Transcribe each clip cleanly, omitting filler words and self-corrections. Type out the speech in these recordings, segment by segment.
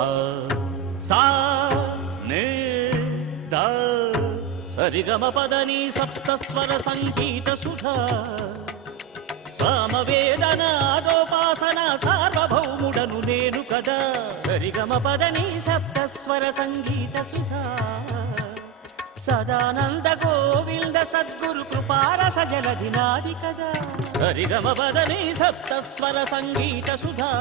సా సా నే ద సరిగమ పదని సప్తస్వర సంగీత సుధా సామవేదన ఆదోపాసన సార్వభౌముడను నేను కదా సరిగమ పదని సప్తస్వర సంగీత సుధా సదానంద గోవింద సద్గురు కృపారస జలధినాది కదా సరిగమ పదని సప్తస్వర సంగీత సుధా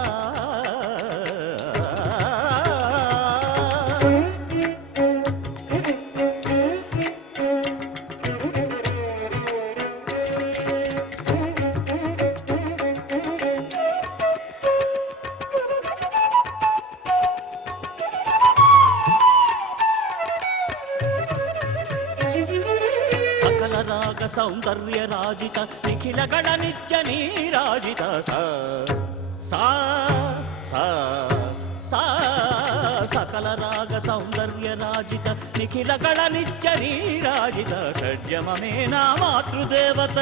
రాగ సౌందర్య రాజిత నిఖిల గణ నిత్య నీరాజిత సా సకల రాగ సౌందర్య రాజిత నిఖిల గణ నిత్య నీరాజిత షడ్యమే నా మాతృదేవత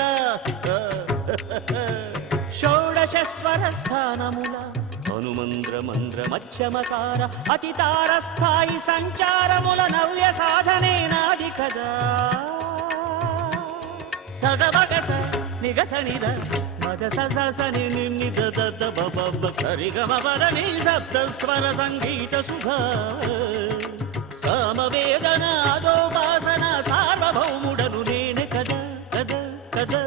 షోడశస్వర స్థానముల హనుమంద్ర మంద్ర మధ్యమకార అతితార స్థాయి సంచారముల నవ్య సాధనే నాది కదా సగమగస నిగసనిద మద సని నిద బబ సరిగమ పదని సప్తస్వర సంగీత సుధ సమవేదన ఆదోపాసన సార్వభౌముడను నేనే కదా కదా కదా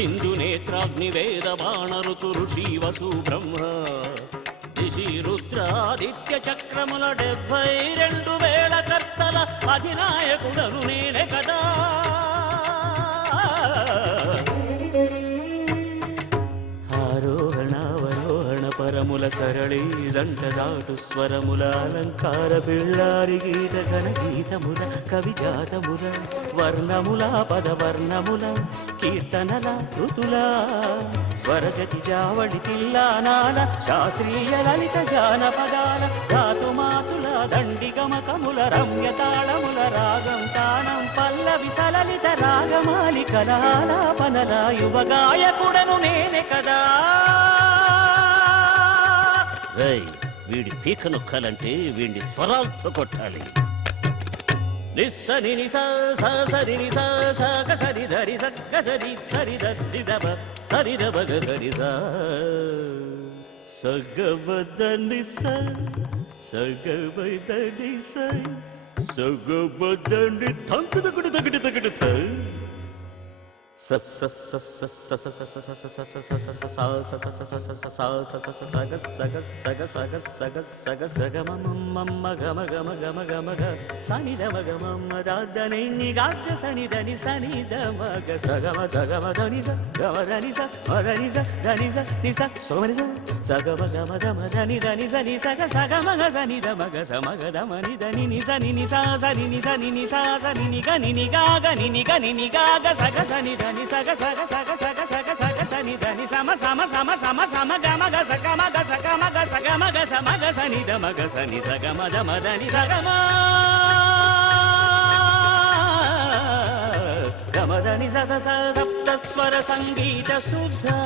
ఇందు నేత్రాగ్నివేద బాణ ఋతు ఋషి వసు బ్రహ్మ దిశి రుద్రాదిత్య చక్రముల 72,000 కర్తల అధినాయకుడను నేనే కదా ఆరోహణావరోహణ పరముల సరళీ దంటదాటు స్వరముల అలంకార పిళ్ళారి గీత ఘన గీతముల కవిజాతముల వర్ణముల పదవర్ణముల కీర్తనల కృతుల స్వరజతి జావళి తిల్లానాల శాస్త్రీయ లలిత జానపదాల ధాతుమాతుల దండి గమకముల రమ్యతాళముల రాగం తానం పల్లవి సలలిత రాగమాలికల ఆలాపనల యువగాయకుడను నేనే కదా వీడి పీక నొక్కాలంటే వీడిని స్వరాలతో కొట్టాలి నిస్సని నిస సరి నిస సగ సరి ధరి సగ్గ సరి సరి ధరి దబ సరి దబగ సరి సగబద నిస సగబద నిస సగబద ని తంకు తగుడు తగుడు తగుడు త ని సగ సగ సగ సగ సగ సగ సని దని సమ సమ సమ సమ సమ గమ గ స గమ గ స గమ గ స గమ గ స మ గ సని ద మ గ సని స గమ ద మ దని స గమ గమ దని స స సప్తస్వర సంగీత సుధా